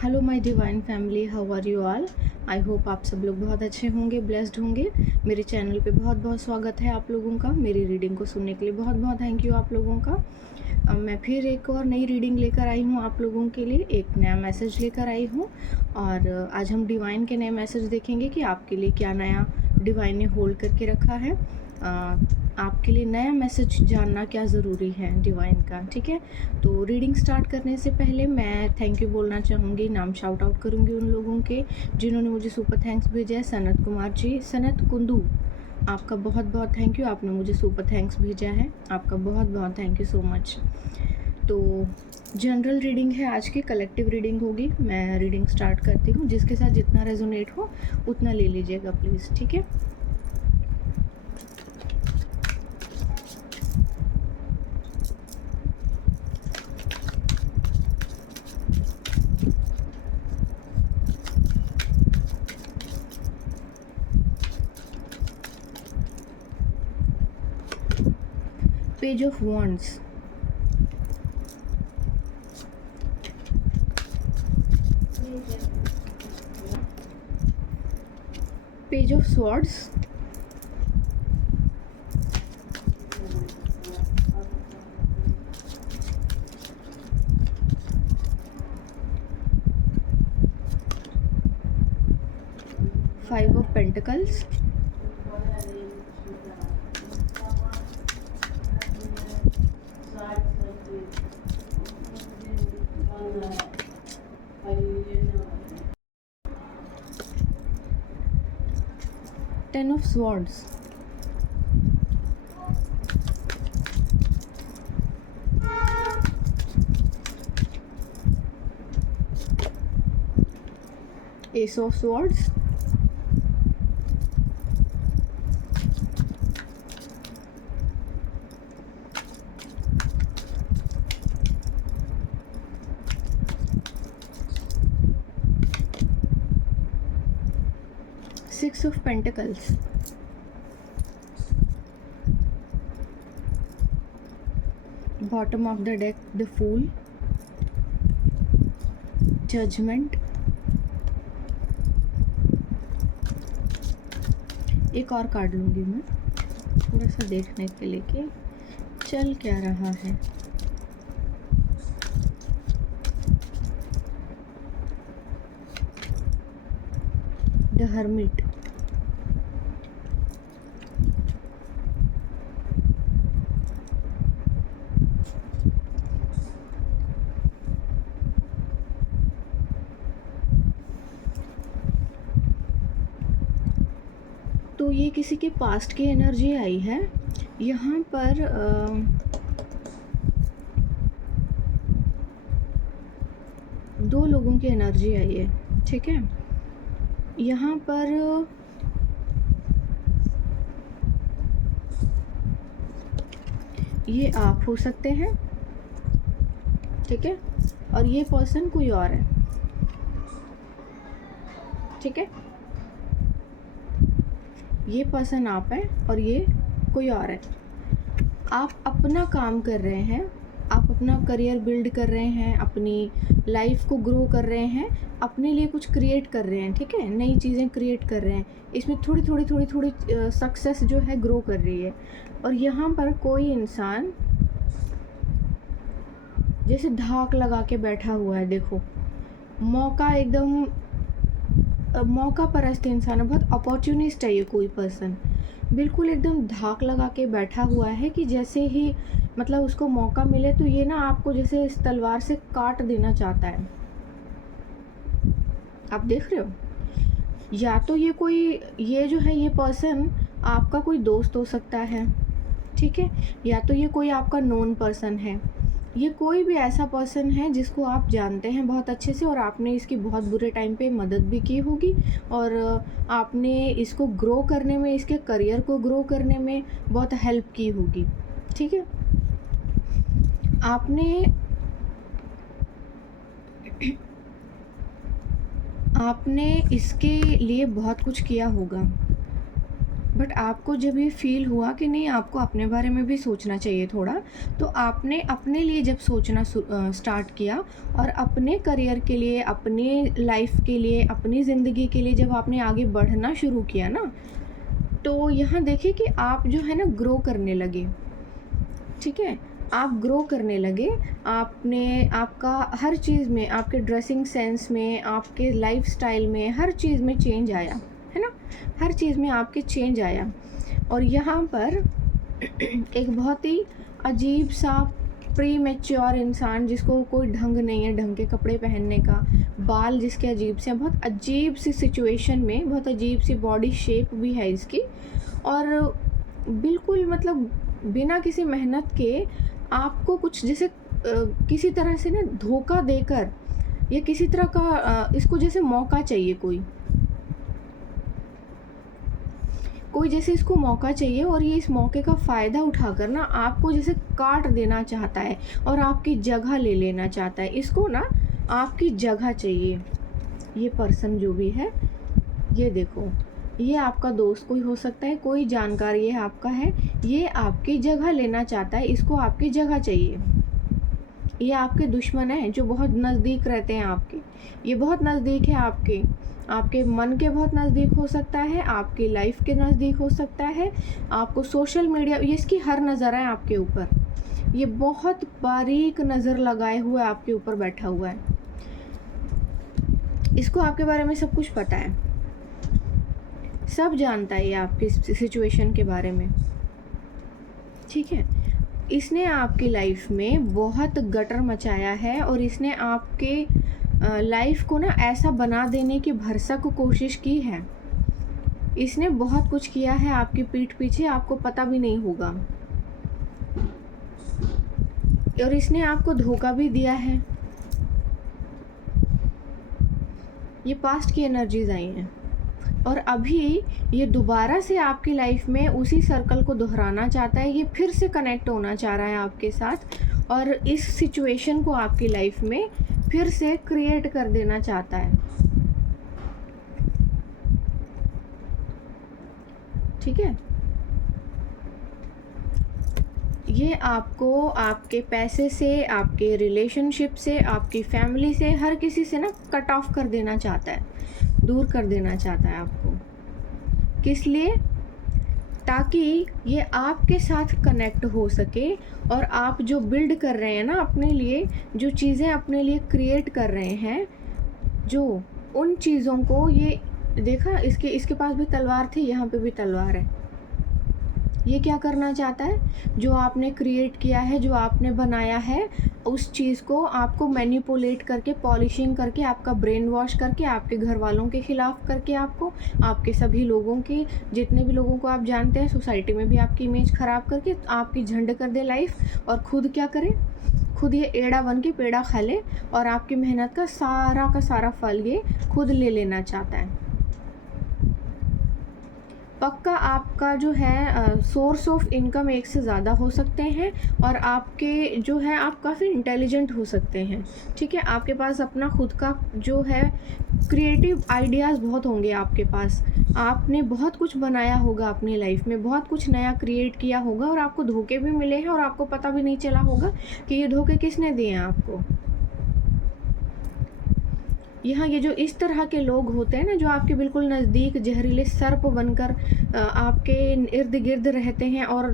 Hello my divine family, how are you all. I hope आप सब लोग बहुत अच्छे होंगे, ब्लेस्ड होंगे। मेरे चैनल पे बहुत बहुत स्वागत है आप लोगों का। मेरी रीडिंग को सुनने के लिए बहुत बहुत थैंक यू आप लोगों का। मैं फिर एक और नई रीडिंग लेकर आई हूँ आप लोगों के लिए, एक नया मैसेज लेकर आई हूँ। और आज हम डिवाइन के नए मैसेज देखेंगे कि आपके लिए क्या नया डिवाइन ने होल्ड करके रखा है। आपके लिए नया मैसेज जानना क्या ज़रूरी है डिवाइन का, ठीक है। तो रीडिंग स्टार्ट करने से पहले मैं थैंक यू बोलना चाहूँगी, नाम शाउट आउट करूँगी उन लोगों के जिन्होंने मुझे सुपर थैंक्स भेजा है। सनत कुमार जी, सनत कुंदू, आपका बहुत बहुत थैंक यू, आपने मुझे सुपर थैंक्स भेजा है, आपका बहुत बहुत थैंक यू सो मच। तो जनरल रीडिंग है आज की, कलेक्टिव रीडिंग होगी। मैं रीडिंग स्टार्ट करती हूँ, जिसके साथ जितना रेजोनेट हो उतना ले लीजिएगा प्लीज़, ठीक है। Page of wands, page of swords, five of pentacles, ten of swords, ace of swords, six of pentacles, bottom of the deck the fool, judgement. एक और कार्ड लूँगी मैं थोड़ा सा देखने के लिए कि चल क्या रहा है। द हर्मिट, तो ये किसी के पास्ट की एनर्जी आई है यहाँ पर। दो लोगों की एनर्जी आई है, ठीक है। यहाँ पर ये आप हो सकते हैं, ठीक है, और ये पर्सन कोई और है, ठीक है। ये पर्सन आप है और ये कोई और है। आप अपना काम कर रहे हैं, आप अपना करियर बिल्ड कर रहे हैं, अपनी लाइफ को ग्रो कर रहे हैं, अपने लिए कुछ क्रिएट कर रहे हैं, ठीक है, नई चीज़ें क्रिएट कर रहे हैं। इसमें थोड़ी थोड़ी थोड़ी थोड़ी सक्सेस जो है ग्रो कर रही है। और यहाँ पर कोई इंसान जैसे धाक लगा के बैठा हुआ है, देखो, मौका एकदम मौका परस्त इंसान है, बहुत अपॉर्चुनिस्ट है ये कोई पर्सन। बिल्कुल एकदम धाक लगा के बैठा हुआ है कि जैसे ही मतलब उसको मौका मिले तो ये ना आपको जैसे इस तलवार से काट देना चाहता है। आप देख रहे हो, या तो ये कोई, ये जो है ये पर्सन आपका कोई दोस्त हो सकता है, ठीक है, या तो ये कोई आपका नोन पर्सन है। ये कोई भी ऐसा पर्सन है जिसको आप जानते हैं बहुत अच्छे से और आपने इसकी बहुत बुरे टाइम पे मदद भी की होगी और आपने इसको ग्रो करने में, इसके करियर को ग्रो करने में बहुत हेल्प की होगी, ठीक है। आपने इसके लिए बहुत कुछ किया होगा, बट आपको जब ये फ़ील हुआ कि नहीं, आपको अपने बारे में भी सोचना चाहिए थोड़ा, तो आपने अपने लिए जब सोचना स्टार्ट किया और अपने करियर के लिए, अपनी लाइफ के लिए, अपनी ज़िंदगी के लिए जब आपने आगे बढ़ना शुरू किया ना, तो यहाँ देखिए कि आप जो है ना ग्रो करने लगे। ठीक है? आप ग्रो करने लगे, आपने आपका हर चीज़ में, आपके ड्रेसिंग सेंस में, आपके लाइफ़स्टाइल में, हर चीज़ में चेंज आया, है ना? हर चीज़ में आपके चेंज आया। और यहाँ पर एक बहुत ही अजीब-सा प्रीमैच्योर इंसान, जिसको कोई ढंग नहीं है ढंग के कपड़े पहनने का, बाल जिसके अजीब से हैं, बहुत अजीब-सी सिचुएशन में, बहुत अजीब-सी बॉडी शेप भी है इसकी, और बिल्कुल मतलब बिना किसी मेहनत के आपको कुछ जैसे किसी तरह से ना धोखा देकर, या किसी तरह का इसको जैसे मौका चाहिए, कोई जैसे इसको मौका चाहिए, और ये इस मौके का फ़ायदा उठाकर ना आपको जैसे काट देना चाहता है और आपकी जगह ले लेना चाहता है। इसको ना आपकी जगह चाहिए। ये पर्सन जो भी है, ये देखो, ये आपका दोस्त कोई हो सकता है, कोई जानकार ये आपका है, ये आपकी जगह लेना चाहता है, इसको आपकी जगह चाहिए। ये आपके दुश्मन हैं जो बहुत नज़दीक रहते हैं आपके, ये बहुत नज़दीक है आपके मन के बहुत नज़दीक हो सकता है, आपकी लाइफ के नज़दीक हो सकता है, आपको सोशल मीडिया, ये इसकी हर नज़र है आपके ऊपर, ये बहुत बारीक नज़र लगाए हुए आपके ऊपर बैठा हुआ है। इसको आपके बारे में सब कुछ पता है, सब जानता है ये आपकी सिचुएशन के बारे में। ठीक है? इसने आपकी लाइफ में बहुत गटर मचाया है, और इसने आपके लाइफ को ना ऐसा बना देने की भरसक कोशिश की है। इसने बहुत कुछ किया है आपकी पीठ पीछे, आपको पता भी नहीं होगा, और इसने आपको धोखा भी दिया है। ये पास्ट की एनर्जीज आई हैं, और अभी ये दोबारा से आपकी लाइफ में उसी सर्कल को दोहराना चाहता है, ये फिर से कनेक्ट होना चाह रहा है आपके साथ, और इस सिचुएशन को आपकी लाइफ में फिर से क्रिएट कर देना चाहता है। ठीक है? ये आपको आपके पैसे से, आपके रिलेशनशिप से, आपकी फैमिली से, हर किसी से ना कट ऑफ कर देना चाहता है, दूर कर देना चाहता है आपको। किस लिए? ताकि ये आपके साथ कनेक्ट हो सके, और आप जो बिल्ड कर रहे हैं ना अपने लिए, जो चीज़ें अपने लिए क्रिएट कर रहे हैं, जो उन चीज़ों को, ये देखा, इसके पास भी तलवार थी, यहाँ पे भी तलवार है। ये क्या करना चाहता है? जो आपने क्रिएट किया है, जो आपने बनाया है, उस चीज़ को आपको मैनिपुलेट करके, पॉलिशिंग करके, आपका ब्रेन वॉश करके, आपके घर वालों के ख़िलाफ़ करके, आपको, आपके सभी लोगों के, जितने भी लोगों को आप जानते हैं, सोसाइटी में भी आपकी इमेज ख़राब करके आपकी झंड कर दे लाइफ, और खुद क्या करे? खुद ये एड़ा बन के पेड़ा खा ले, और आपकी मेहनत का सारा फल ये खुद ले लेना चाहता है। पक्का आपका जो है सोर्स ऑफ इनकम एक से ज़्यादा हो सकते हैं, और आपके जो है, आप काफ़ी इंटेलिजेंट हो सकते हैं। ठीक है? आपके पास अपना खुद का जो है क्रिएटिव आइडियाज़ बहुत होंगे आपके पास, आपने बहुत कुछ बनाया होगा अपनी लाइफ में, बहुत कुछ नया क्रिएट किया होगा, और आपको धोखे भी मिले हैं, और आपको पता भी नहीं चला होगा कि ये धोखे किसने दिए हैं आपको। यहाँ ये जो इस तरह के लोग होते हैं ना, जो आपके बिल्कुल नज़दीक जहरीले सर्प बनकर आपके इर्द गिर्द रहते हैं, और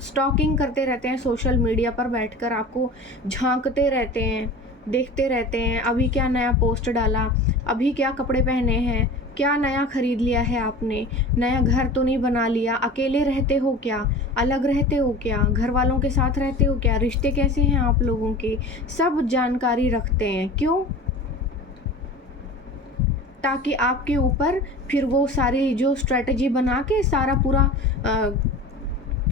स्टॉकिंग करते रहते हैं, सोशल मीडिया पर बैठकर आपको झांकते रहते हैं, देखते रहते हैं, अभी क्या नया पोस्ट डाला, अभी क्या कपड़े पहने हैं, क्या नया ख़रीद लिया है आपने, नया घर तो नहीं बना लिया, अकेले रहते हो क्या, अलग रहते हो क्या, घर वालों के साथ रहते हो क्या, रिश्ते कैसे हैं आप लोगों के, सब जानकारी रखते हैं। क्यों? ताकि आपके ऊपर फिर वो सारी जो स्ट्रेटजी बना के, सारा पूरा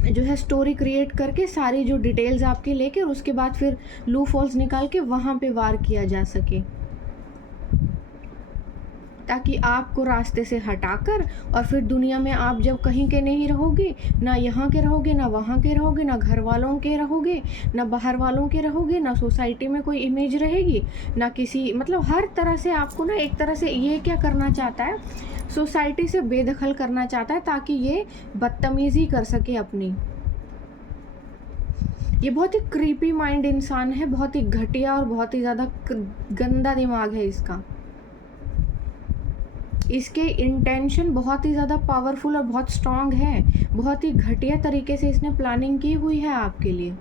जो है स्टोरी क्रिएट करके, सारी जो डिटेल्स आपकी लेके, और उसके बाद फिर लूप होल्स निकाल के वहाँ पे वार किया जा सके। ताकि आपको रास्ते से हटाकर और फिर दुनिया में आप जब कहीं के नहीं रहोगे, ना यहाँ के रहोगे, ना वहाँ के रहोगे, ना घर वालों के रहोगे, ना बाहर वालों के रहोगे, ना सोसाइटी में कोई इमेज रहेगी, ना किसी मतलब हर तरह से आपको ना एक तरह से ये क्या करना चाहता है, सोसाइटी से बेदखल करना चाहता है ताकि ये बदतमीज़ी कर सके अपनी। ये बहुत ही क्रीपी माइंड इंसान है, बहुत ही घटिया और बहुत ही ज़्यादा गंदा दिमाग है इसका। इसके इंटेंशन बहुत ही ज़्यादा पावरफुल और बहुत स्ट्रांग है। बहुत ही घटिया तरीके से इसने प्लानिंग की हुई है आपके लिए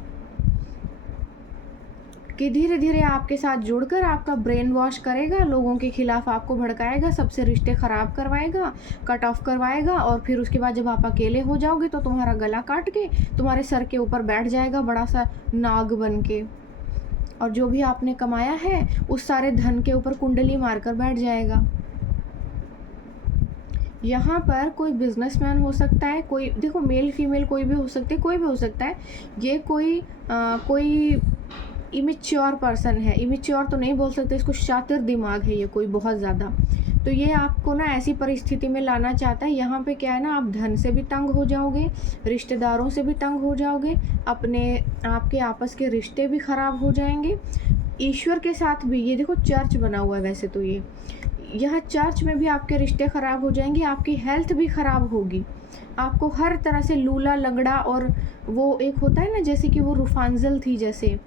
कि धीरे धीरे आपके साथ जुड़कर आपका ब्रेन वॉश करेगा, लोगों के खिलाफ आपको भड़काएगा, सबसे रिश्ते ख़राब करवाएगा, कट ऑफ करवाएगा और फिर उसके बाद जब आप अकेले हो जाओगे तो तुम्हारा गला काट के तुम्हारे सर के ऊपर बैठ जाएगा बड़ा सा नाग बन के, और जो भी आपने कमाया है उस सारे धन के ऊपर कुंडली मारकर बैठ जाएगा। यहाँ पर कोई बिजनेसमैन हो सकता है, कोई देखो मेल फीमेल कोई भी हो सकते, कोई भी हो सकता है। ये कोई इमेच्योर पर्सन है, इमेच्योर तो नहीं बोल सकते इसको, शातिर दिमाग है ये कोई बहुत ज़्यादा। तो ये आपको ना ऐसी परिस्थिति में लाना चाहता है। यहाँ पे क्या है ना, आप धन से भी तंग हो जाओगे, रिश्तेदारों से भी तंग हो जाओगे, आपके आपस के रिश्ते भी ख़राब हो जाएंगे, ईश्वर के साथ भी। ये देखो चर्च बना हुआ है वैसे तो ये, यह चर्च में भी आपके रिश्ते ख़राब हो जाएंगे, आपकी हेल्थ भी ख़राब होगी, आपको हर तरह से लूला लंगड़ा। और वो एक होता है ना जैसे कि वो रूफांजल थी, जैसे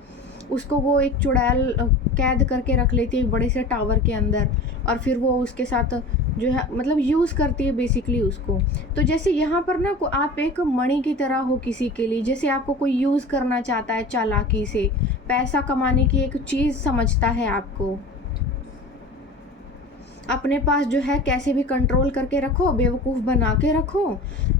उसको वो एक चुड़ैल कैद करके रख लेती है एक बड़े से टावर के अंदर, और फिर वो उसके साथ जो है मतलब यूज़ करती है बेसिकली उसको। तो जैसे यहाँ पर ना आप एक मणि की तरह हो किसी के लिए, जैसे आपको कोई यूज़ करना चाहता है चालाकी से, पैसा कमाने की एक चीज़ समझता है आपको, अपने पास जो है कैसे भी कंट्रोल करके रखो, बेवकूफ़ बना के रखो।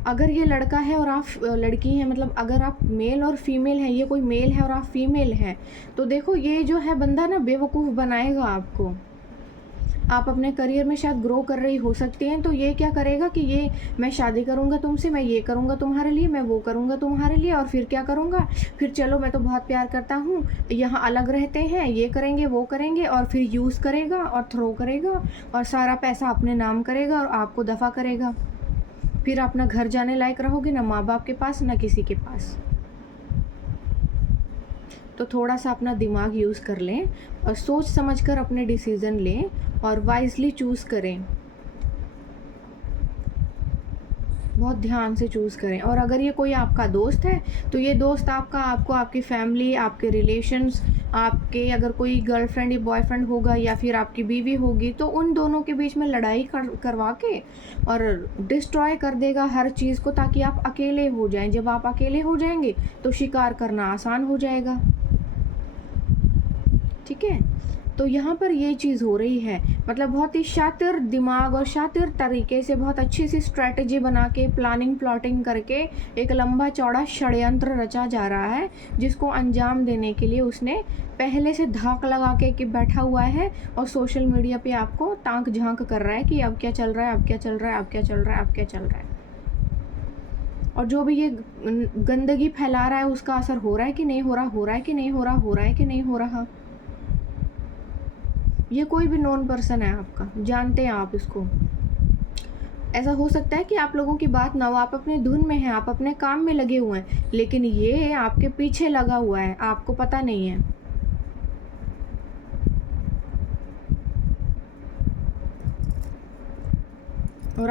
अगर ये लड़का है और आप लड़की हैं, मतलब अगर आप मेल और फीमेल हैं, ये कोई मेल है और आप फीमेल हैं, तो देखो ये जो है बंदा ना बेवकूफ़ बनाएगा आपको। आप अपने करियर में शायद ग्रो कर रही हो सकती हैं, तो ये क्या करेगा कि ये मैं शादी करूँगा तुमसे, मैं ये करूँगा तुम्हारे लिए, मैं वो करूँगा तुम्हारे लिए, और फिर क्या करूँगा, फिर चलो मैं तो बहुत प्यार करता हूँ, यहाँ अलग रहते हैं, ये करेंगे वो करेंगे, और फिर यूज़ करेगा और थ्रो करेगा और सारा पैसा अपने नाम करेगा और आपको दफ़ा करेगा। फिर अपना घर जाने लायक रहोगे ना माँ बाप के पास ना किसी के पास। तो थोड़ा सा अपना दिमाग यूज़ कर लें और सोच समझकर अपने डिसीज़न लें और वाइजली चूज़ करें, बहुत ध्यान से चूज़ करें। और अगर ये कोई आपका दोस्त है तो ये दोस्त आपको आपकी फैमिली, आपके रिलेशंस, आपके अगर कोई गर्लफ्रेंड या बॉयफ्रेंड होगा या फिर आपकी बीवी होगी, तो उन दोनों के बीच में लड़ाई करवा के और डिस्ट्रॉय कर देगा हर चीज़ को, ताकि आप अकेले हो जाएं। जब आप अकेले हो जाएंगे तो शिकार करना आसान हो जाएगा। ठीक है, तो यहाँ पर ये चीज़ हो रही है, मतलब बहुत ही शातिर दिमाग और शातिर तरीके से बहुत अच्छी सी स्ट्रैटेजी बना के प्लानिंग प्लॉटिंग करके एक लंबा चौड़ा षड्यंत्र रचा जा रहा है, जिसको अंजाम देने के लिए उसने पहले से धाक लगा के बैठा हुआ है और सोशल मीडिया पे आपको ताक झांक कर रहा है कि अब क्या चल रहा है, अब क्या चल रहा है, अब क्या चल रहा है, अब क्या चल रहा है। और जो भी ये गंदगी फैला रहा है उसका असर हो रहा है कि नहीं हो रहा, हो रहा है कि नहीं हो रहा, हो रहा है कि नहीं हो रहा। ये कोई भी नॉन पर्सन है आपका, जानते हैं आप इसको। ऐसा हो सकता है कि आप लोगों की बात ना हो, आप अपने धुन में हैं, आप अपने काम में लगे हुए हैं, लेकिन ये आपके पीछे लगा हुआ है, आपको पता नहीं है। और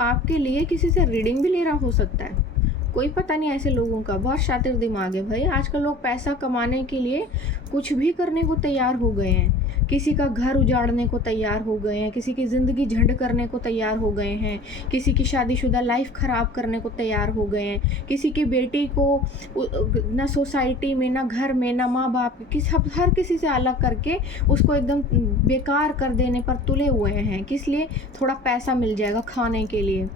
आपके लिए किसी से रीडिंग भी ले रहा हो सकता है, कोई पता नहीं। ऐसे लोगों का बहुत शातिर दिमाग है भाई। आजकल लोग पैसा कमाने के लिए कुछ भी करने को तैयार हो गए हैं, किसी का घर उजाड़ने को तैयार हो गए हैं, किसी की ज़िंदगी झंड करने को तैयार हो गए हैं, किसी की शादीशुदा लाइफ ख़राब करने को तैयार हो गए हैं, किसी की बेटी को ना सोसाइटी में, ना घर में, ना माँ बाप, हर किसी से अलग करके उसको एकदम बेकार कर देने पर तुले हुए हैं। किस लिए? थोड़ा पैसा मिल जाएगा खाने के लिए।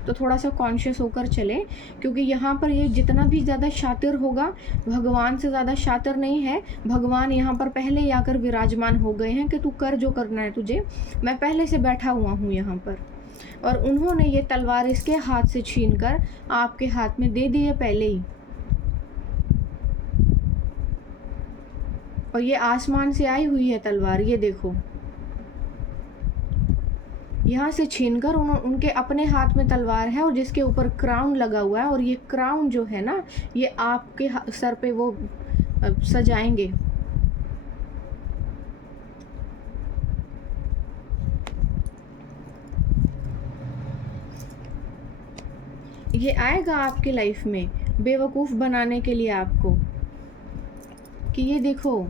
तो थोड़ा सा कॉन्शियस होकर चले, क्योंकि यहाँ पर ये जितना भी ज़्यादा शातिर होगा, भगवान से ज़्यादा शातिर नहीं है। भगवान यहाँ पर पहले ही आकर विराजमान हो गए हैं कि तू कर जो करना है तुझे, मैं पहले से बैठा हुआ हूँ यहाँ पर। और उन्होंने ये तलवार इसके हाथ से छीनकर आपके हाथ में दे दी है पहले ही। और ये आसमान से आई हुई है तलवार, ये देखो, यहाँ से छीनकर उनके अपने हाथ में तलवार है और जिसके ऊपर क्राउन लगा हुआ है, और ये क्राउन जो है ना, ये आपके सर पे वो सजाएंगे। ये आएगा आपकी लाइफ में बेवकूफ़ बनाने के लिए आपको, कि ये देखो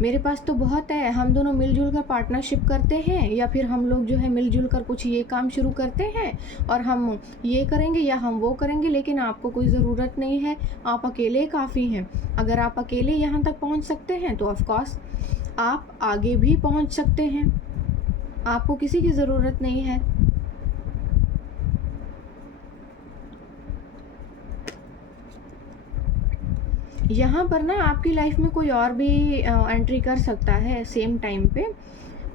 मेरे पास तो बहुत है, हम दोनों मिलजुल कर पार्टनरशिप करते हैं, या फिर हम लोग जो है मिलजुल कर कुछ ये काम शुरू करते हैं और हम ये करेंगे या हम वो करेंगे, लेकिन आपको कोई ज़रूरत नहीं है, आप अकेले काफ़ी हैं। अगर आप अकेले यहाँ तक पहुँच सकते हैं तो ऑफ कोर्स आप आगे भी पहुँच सकते हैं, आपको किसी की ज़रूरत नहीं है। यहाँ पर ना आपकी लाइफ में कोई और भी एंट्री कर सकता है सेम टाइम पे,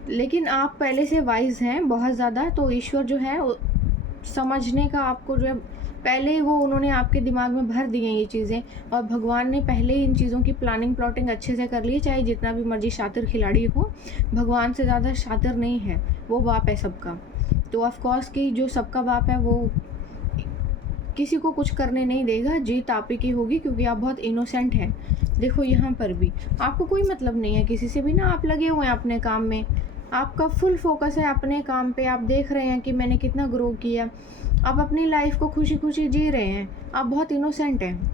लेकिन आप पहले से वाइज हैं बहुत ज़्यादा, तो ईश्वर जो है समझने का आपको जो है पहले वो उन्होंने आपके दिमाग में भर दी हैं ये चीज़ें, और भगवान ने पहले ही इन चीज़ों की प्लानिंग प्लॉटिंग अच्छे से कर ली है। चाहे जितना भी मर्जी शातिर खिलाड़ी हो, भगवान से ज़्यादा शातिर नहीं है, वो बाप है सबका। तो ऑफ कोर्स कि जो सबका बाप है वो किसी को कुछ करने नहीं देगा, जीत आप ही की होगी, क्योंकि आप बहुत इनोसेंट हैं। देखो यहाँ पर भी आपको कोई मतलब नहीं है किसी से भी ना, आप लगे हुए हैं अपने काम में, आपका फुल फोकस है अपने काम पे, आप देख रहे हैं कि मैंने कितना ग्रो किया, आप अपनी लाइफ को खुशी खुशी जी रहे हैं, आप बहुत इनोसेंट हैं।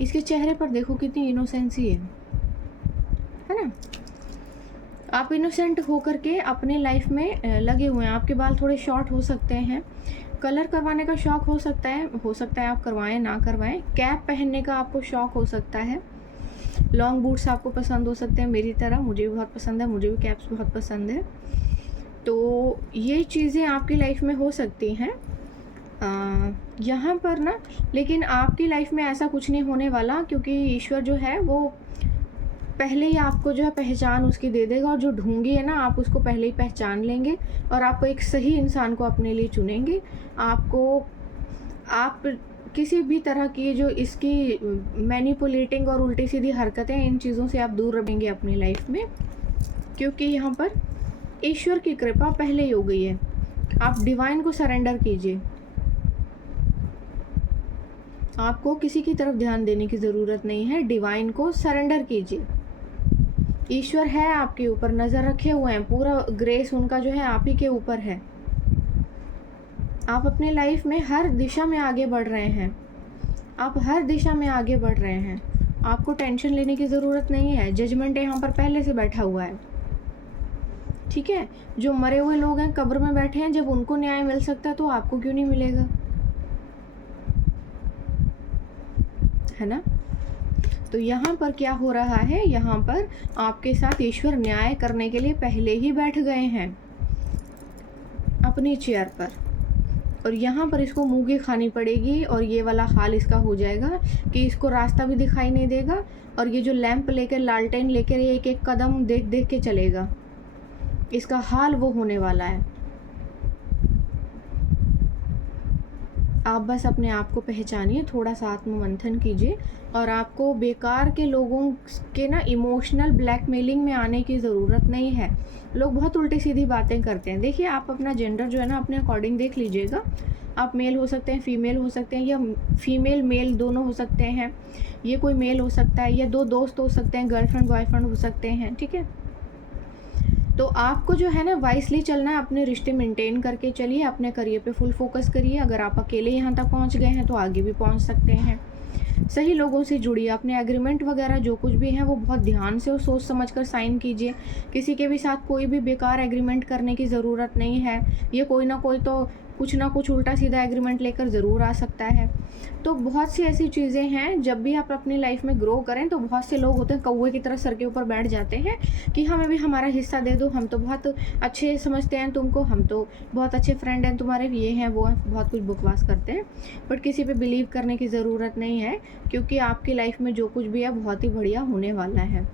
इसके चेहरे पर देखो कितनी इनोसेंसी है ना। आप इनोसेंट होकर के अपने लाइफ में लगे हुए हैं। आपके बाल थोड़े शॉर्ट हो सकते हैं, कलर करवाने का शौक़ हो सकता है आप करवाएं ना करवाएं, कैप पहनने का आपको शौक़ हो सकता है, लॉन्ग बूट्स आपको पसंद हो सकते हैं मेरी तरह, मुझे भी बहुत पसंद है, मुझे भी कैप्स बहुत पसंद है। तो ये चीज़ें आपकी लाइफ में हो सकती हैं यहाँ पर ना, लेकिन आपकी लाइफ में ऐसा कुछ नहीं होने वाला, क्योंकि ईश्वर जो है वो पहले ही आपको जो है पहचान उसकी दे देगा, और जो ढूंढी है ना आप उसको पहले ही पहचान लेंगे, और आपको एक सही इंसान को अपने लिए चुनेंगे। आप किसी भी तरह की जो इसकी मैनिपुलेटिंग और उल्टी सीधी हरकतें, इन चीज़ों से आप दूर रहेंगे अपनी लाइफ में, क्योंकि यहाँ पर ईश्वर की कृपा पहले ही हो गई है। आप डिवाइन को सरेंडर कीजिए, आपको किसी की तरफ ध्यान देने की ज़रूरत नहीं है, डिवाइन को सरेंडर कीजिए। ईश्वर है आपके ऊपर, नज़र रखे हुए हैं, पूरा ग्रेस उनका जो है आप ही के ऊपर है। आप अपने लाइफ में हर दिशा में आगे बढ़ रहे हैं, आप हर दिशा में आगे बढ़ रहे हैं, आपको टेंशन लेने की ज़रूरत नहीं है। जजमेंट यहाँ पर पहले से बैठा हुआ है, ठीक है। जो मरे हुए लोग हैं, कब्र में बैठे हैं, जब उनको न्याय मिल सकता है तो आपको क्यों नहीं मिलेगा, है ना। तो यहाँ पर क्या हो रहा है, यहाँ पर आपके साथ ईश्वर न्याय करने के लिए पहले ही बैठ गए हैं अपनी चेयर पर, और यहाँ पर इसको मुँह की खानी पड़ेगी, और ये वाला हाल इसका हो जाएगा कि इसको रास्ता भी दिखाई नहीं देगा, और ये जो लैंप लेकर, लालटेन लेकर ये एक एक कदम देख देख के चलेगा, इसका हाल वो होने वाला है। आप बस अपने आप को पहचानिए, थोड़ा सा आत्ममंथन कीजिए, और आपको बेकार के लोगों के ना इमोशनल ब्लैकमेलिंग में आने की ज़रूरत नहीं है। लोग बहुत उल्टी सीधी बातें करते हैं। देखिए, आप अपना जेंडर जो है ना अपने अकॉर्डिंग देख लीजिएगा, आप मेल हो सकते हैं, फीमेल हो सकते हैं, या फीमेल मेल दोनों हो सकते हैं, ये कोई मेल हो सकता है, या दो दोस्त हो सकते हैं, गर्लफ्रेंड बॉयफ्रेंड हो सकते हैं, ठीक है। तो आपको जो है ना वाइसली चलना है, अपने रिश्ते मेंटेन करके चलिए, अपने करियर पे फुल फोकस करिए। अगर आप अकेले यहाँ तक पहुँच गए हैं तो आगे भी पहुँच सकते हैं। सही लोगों से जुड़िए, अपने एग्रीमेंट वगैरह जो कुछ भी है वो बहुत ध्यान से और सोच समझ कर साइन कीजिए। किसी के भी साथ कोई भी बेकार एग्रीमेंट करने की ज़रूरत नहीं है। ये कोई ना कोई तो कुछ ना कुछ उल्टा सीधा एग्रीमेंट लेकर ज़रूर आ सकता है। तो बहुत सी ऐसी चीज़ें हैं, जब भी आप अपनी लाइफ में ग्रो करें तो बहुत से लोग होते हैं कौवे की तरह सर के ऊपर बैठ जाते हैं कि हमें भी हमारा हिस्सा दे दो, हम तो बहुत अच्छे समझते हैं तुमको, हम तो बहुत अच्छे फ्रेंड हैं तुम्हारे, ये हैं वो हैं, बहुत कुछ बकवास करते हैं। बट किसी पे बिलीव करने की ज़रूरत नहीं है, क्योंकि आपकी लाइफ में जो कुछ भी है बहुत ही बढ़िया होने वाला है,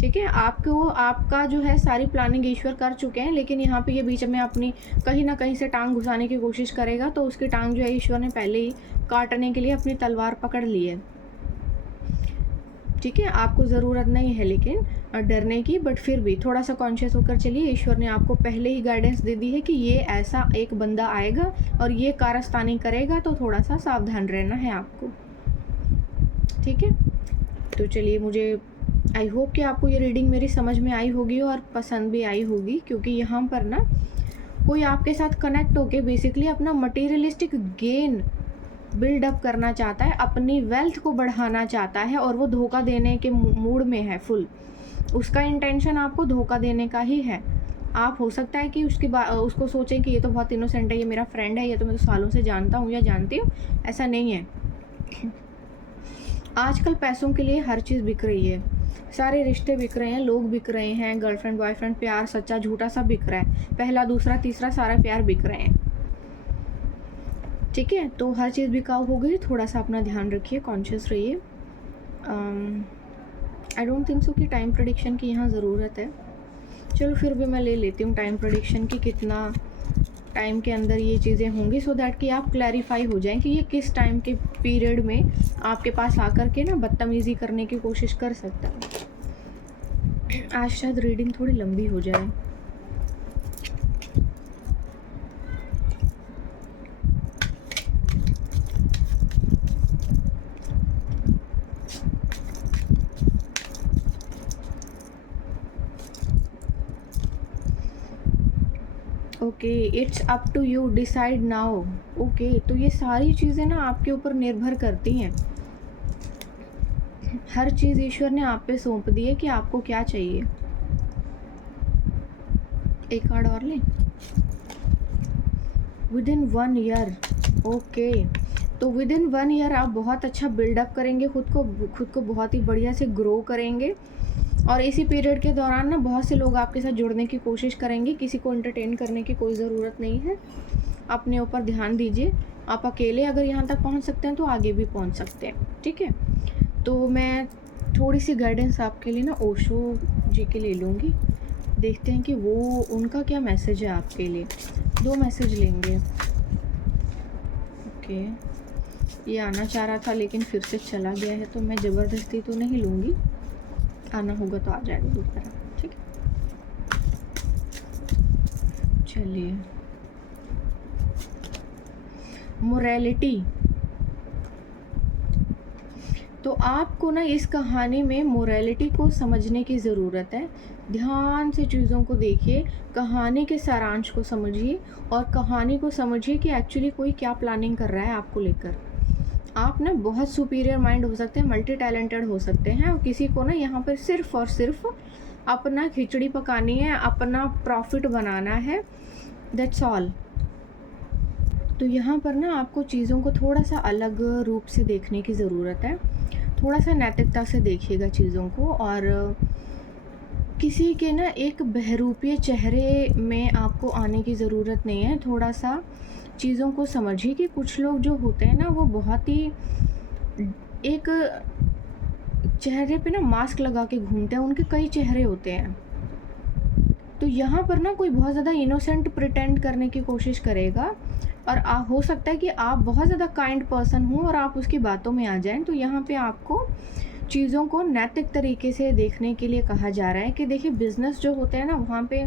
ठीक है। आपका जो है सारी प्लानिंग ईश्वर कर चुके हैं, लेकिन यहाँ पे ये बीच में अपनी कहीं ना कहीं से टांग घुसाने की कोशिश करेगा, तो उसकी टांग जो है ईश्वर ने पहले ही काटने के लिए अपनी तलवार पकड़ ली है। ठीक है, आपको ज़रूरत नहीं है लेकिन डरने की, बट फिर भी थोड़ा सा कॉन्शियस होकर चलिए। ईश्वर ने आपको पहले ही गाइडेंस दे दी है कि ये ऐसा एक बंदा आएगा और ये कारस्तानी करेगा, तो थोड़ा सा सावधान रहना है आपको। ठीक है, तो चलिए, मुझे आई होप कि आपको ये रीडिंग मेरी समझ में आई होगी और पसंद भी आई होगी, क्योंकि यहाँ पर ना कोई आपके साथ कनेक्ट होके बेसिकली अपना मटेरियलिस्टिक गेन बिल्डअप करना चाहता है, अपनी वेल्थ को बढ़ाना चाहता है, और वो धोखा देने के मूड में है फुल। उसका इंटेंशन आपको धोखा देने का ही है। आप हो सकता है कि उसको सोचें कि ये तो बहुत इनोसेंट है, ये मेरा फ्रेंड है, ये तो मैं तो सालों से जानता हूँ या जानती हूँ। ऐसा नहीं है। आजकल पैसों के लिए हर चीज़ बिक रही है, सारे रिश्ते बिक रहे हैं, लोग बिक रहे हैं, गर्लफ्रेंड बॉयफ्रेंड, प्यार सच्चा झूठा सब बिक रहा है, पहला दूसरा तीसरा सारा प्यार बिक रहे हैं। ठीक है, तो हर चीज़ बिकाऊ हो गई, थोड़ा सा अपना ध्यान रखिए, कॉन्शियस रहिए। आई डोंट थिंक सो कि टाइम प्रेडिक्शन की यहाँ ज़रूरत है। चलो फिर भी मैं ले लेती हूँ टाइम प्रेडिक्शन की, कितना टाइम के अंदर ये चीज़ें होंगी, सो दैट कि आप क्लैरिफाई हो जाएं कि ये किस टाइम के पीरियड में आपके पास आकर के ना बदतमीज़ी करने की कोशिश कर सकता है। आज शायद रीडिंग थोड़ी लंबी हो जाए। Okay, it's up to you, decide now. Okay, तो ये सारी चीज़ें ना आपके ऊपर निर्भर करती हैं। हर चीज़ ईश्वर ने आप पे सौंप दी है कि आपको क्या चाहिए। एक कार्ड और लें। With in 1 year. ओके, तो विद इन 1 ईयर आप बहुत अच्छा बिल्डअप करेंगे, खुद को बहुत ही बढ़िया से ग्रो करेंगे, और इसी पीरियड के दौरान ना बहुत से लोग आपके साथ जुड़ने की कोशिश करेंगे। किसी को एंटरटेन करने की कोई ज़रूरत नहीं है, अपने ऊपर ध्यान दीजिए। आप अकेले अगर यहाँ तक पहुँच सकते हैं तो आगे भी पहुँच सकते हैं। ठीक है, तो मैं थोड़ी सी गाइडेंस आपके लिए ना ओशो जी के ले लूँगी, देखते हैं कि वो उनका क्या मैसेज है आपके लिए। 2 मैसेज लेंगे। ओके, ये आना चाह रहा था लेकिन फिर से चला गया है, तो मैं ज़बरदस्ती तो नहीं लूँगी, आना होगा तो आ जाएगा दोबारा। ठीक है, चलिए। मोरालिटी, तो आपको ना इस कहानी में मोरालिटी को समझने की ज़रूरत है। ध्यान से चीज़ों को देखिए, कहानी के सारांश को समझिए, और कहानी को समझिए कि एक्चुअली कोई क्या प्लानिंग कर रहा है आपको लेकर। आप ना बहुत सुपीरियर माइंड हो सकते हैं, मल्टी टैलेंटेड हो सकते हैं, और किसी को ना यहाँ पर सिर्फ़ और सिर्फ अपना खिचड़ी पकानी है, अपना प्रॉफिट बनाना है, दैट्स ऑल। तो यहाँ पर ना आपको चीज़ों को थोड़ा सा अलग रूप से देखने की ज़रूरत है। थोड़ा सा नैतिकता से देखिएगा चीज़ों को, और किसी के ना एक बहरूपीय चेहरे में आपको आने की ज़रूरत नहीं है। थोड़ा सा चीज़ों को समझिए कि कुछ लोग जो होते हैं ना, वो बहुत ही एक चेहरे पे ना मास्क लगा के घूमते हैं, उनके कई चेहरे होते हैं। तो यहाँ पर ना कोई बहुत ज़्यादा इनोसेंट प्रिटेंड करने की कोशिश करेगा, और हो सकता है कि आप बहुत ज़्यादा काइंड पर्सन हो और आप उसकी बातों में आ जाएं। तो यहाँ पे आपको चीज़ों को नैतिक तरीके से देखने के लिए कहा जा रहा है कि देखिए, बिज़नेस जो होते हैं ना, वहाँ पे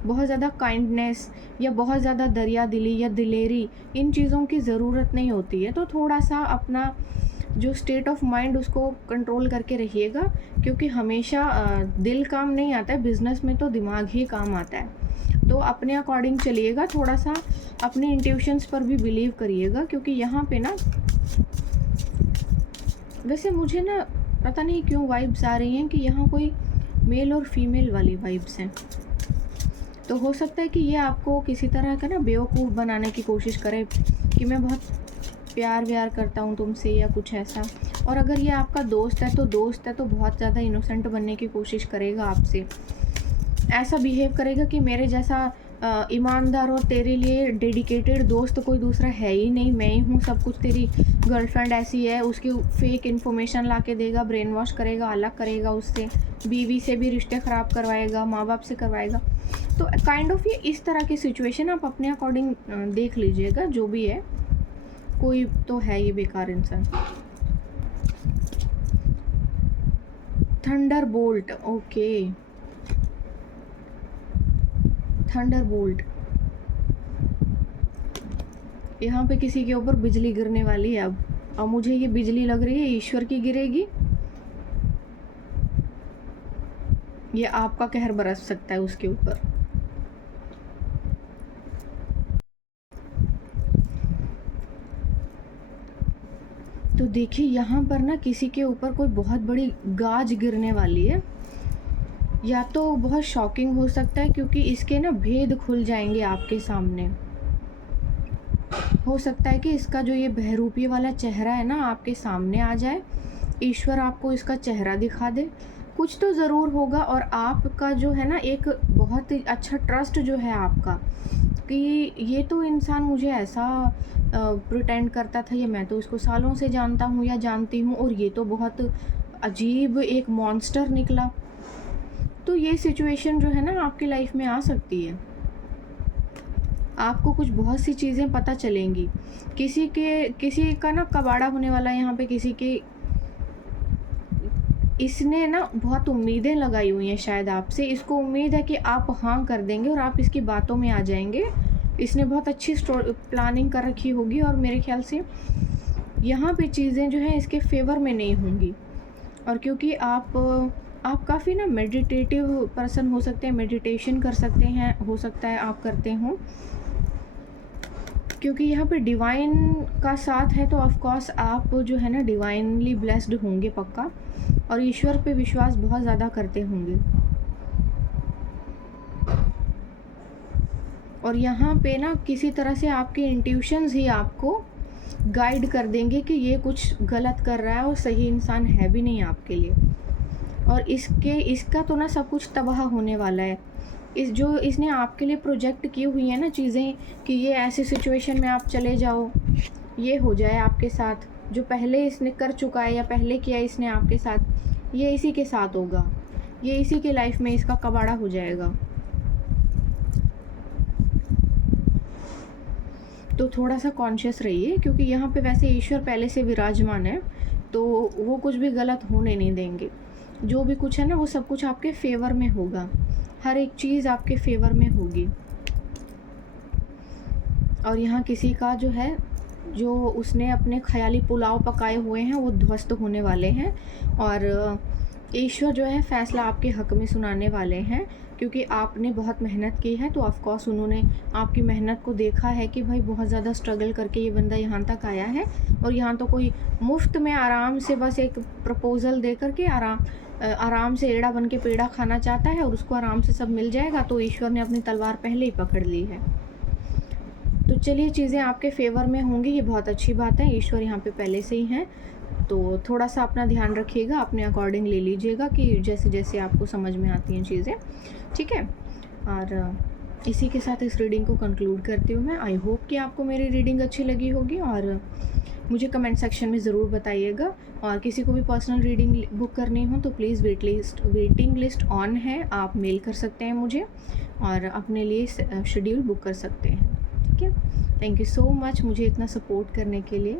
बहुत ज़्यादा काइंडनेस या बहुत ज़्यादा दरिया दिली या दिलेरी, इन चीज़ों की ज़रूरत नहीं होती है। तो थोड़ा सा अपना जो स्टेट ऑफ माइंड उसको कंट्रोल करके रहिएगा, क्योंकि हमेशा दिल काम नहीं आता है, बिज़नेस में तो दिमाग ही काम आता है। तो अपने अकॉर्डिंग चलिएगा, थोड़ा सा अपने इंट्यूशंस पर भी बिलीव करिएगा, क्योंकि यहाँ पे ना वैसे मुझे ना पता नहीं क्यों वाइब्स आ रही हैं कि यहाँ कोई मेल और फीमेल वाली वाइब्स हैं। तो हो सकता है कि ये आपको किसी तरह का ना बेवकूफ़ बनाने की कोशिश करे कि मैं बहुत प्यार व्यार करता हूँ तुमसे, या कुछ ऐसा। और अगर ये आपका दोस्त है तो बहुत ज़्यादा इनोसेंट बनने की कोशिश करेगा आपसे, ऐसा बिहेव करेगा कि मेरे जैसा ईमानदार और तेरे लिए डेडिकेटेड दोस्त कोई दूसरा है ही नहीं, मैं ही हूँ सब कुछ, तेरी गर्लफ्रेंड ऐसी है, उसकी फेक इन्फॉर्मेशन ला के देगा, ब्रेन वॉश करेगा, अलग करेगा उससे, बीवी से भी रिश्ते ख़राब करवाएगा, माँ बाप से करवाएगा। तो काइंड ऑफ ये इस तरह की सिचुएशन आप अपने अकॉर्डिंग देख लीजिएगा, जो भी है, कोई तो है ये बेकार इंसान। Thunder bolt, okay, thunder bolt. यहाँ पे किसी के ऊपर बिजली गिरने वाली है। अब मुझे ये बिजली लग रही है ईश्वर की गिरेगी, ये आपका कहर बरस सकता है उसके ऊपर। तो देखिए यहाँ पर ना किसी के ऊपर कोई बहुत बड़ी गाज गिरने वाली है, या तो बहुत शॉकिंग हो सकता है क्योंकि इसके ना भेद खुल जाएंगे आपके सामने। हो सकता है कि इसका जो ये बहरूपी वाला चेहरा है ना आपके सामने आ जाए, ईश्वर आपको इसका चेहरा दिखा दे। कुछ तो ज़रूर होगा, और आपका जो है ना एक बहुत ही अच्छा ट्रस्ट जो है आपका, कि ये तो इंसान मुझे ऐसा प्रिटेंड करता था, या मैं तो इसको सालों से जानता हूँ या जानती हूँ, और ये तो बहुत अजीब एक मॉन्स्टर निकला। तो ये सिचुएशन जो है ना आपकी लाइफ में आ सकती है। आपको कुछ बहुत सी चीज़ें पता चलेंगी। किसी का ना कबाड़ा होने वाला है यहाँ पे, किसी के, इसने ना बहुत उम्मीदें लगाई हुई हैं शायद आपसे। इसको उम्मीद है कि आप हाँ कर देंगे और आप इसकी बातों में आ जाएंगे। इसने बहुत अच्छी प्लानिंग कर रखी होगी, और मेरे ख्याल से यहाँ पे चीज़ें जो है इसके फेवर में नहीं होंगी। और क्योंकि आप काफ़ी ना मेडिटेटिव पर्सन हो सकते हैं, मेडिटेशन कर सकते हैं, हो सकता है आप करते हों, क्योंकि यहाँ पे डिवाइन का साथ है, तो ऑफ कोर्स आप जो है ना डिवाइनली ब्लेस्ड होंगे पक्का, और ईश्वर पे विश्वास बहुत ज़्यादा करते होंगे। और यहाँ पे ना किसी तरह से आपके इंट्यूशंस ही आपको गाइड कर देंगे कि ये कुछ गलत कर रहा है और सही इंसान है भी नहीं आपके लिए। और इसका तो ना सब कुछ तबाह होने वाला है। जो इसने आपके लिए प्रोजेक्ट की हुई है ना चीज़ें, कि ये ऐसी सिचुएशन में आप चले जाओ, ये हो जाए आपके साथ, जो पहले इसने कर चुका है या पहले किया इसने आपके साथ, ये इसी के साथ होगा, ये इसी के लाइफ में इसका कबाड़ा हो जाएगा। तो थोड़ा सा कॉन्शियस रहिए, क्योंकि यहाँ पे वैसे ईश्वर पहले से विराजमान है, तो वो कुछ भी गलत होने नहीं देंगे। जो भी कुछ है ना वो सब कुछ आपके फेवर में होगा, हर एक चीज़ आपके फेवर में होगी। और यहाँ किसी का जो है, जो उसने अपने ख्याली पुलाव पकाए हुए हैं वो ध्वस्त होने वाले हैं, और ईश्वर जो है फ़ैसला आपके हक़ में सुनाने वाले हैं, क्योंकि आपने बहुत मेहनत की है। तो ऑफ़ कोर्स उन्होंने आपकी मेहनत को देखा है कि भाई बहुत ज़्यादा स्ट्रगल करके ये बंदा यहाँ तक आया है, और यहाँ तो कोई मुफ्त में आराम से बस एक प्रपोज़ल दे कर के आराम से एड़ा बन के पेड़ा खाना चाहता है, और उसको आराम से सब मिल जाएगा। तो ईश्वर ने अपनी तलवार पहले ही पकड़ ली है। तो चलिए चीज़ें आपके फेवर में होंगी, ये बहुत अच्छी बात है। ईश्वर यहाँ पे पहले से ही हैं, तो थोड़ा सा अपना ध्यान रखिएगा, अपने अकॉर्डिंग ले लीजिएगा कि जैसे जैसे आपको समझ में आती हैं चीज़ें, ठीक है। और इसी के साथ इस रीडिंग को कंक्लूड करती हूँ मैं। आई होप कि आपको मेरी रीडिंग अच्छी लगी होगी, और मुझे कमेंट सेक्शन में ज़रूर बताइएगा। और किसी को भी पर्सनल रीडिंग बुक करनी हो तो प्लीज़ वेटिंग लिस्ट ऑन है, आप मेल कर सकते हैं मुझे, और अपने लिए शेड्यूल बुक कर सकते हैं, ठीक है। थैंक यू सो मच मुझे इतना सपोर्ट करने के लिए।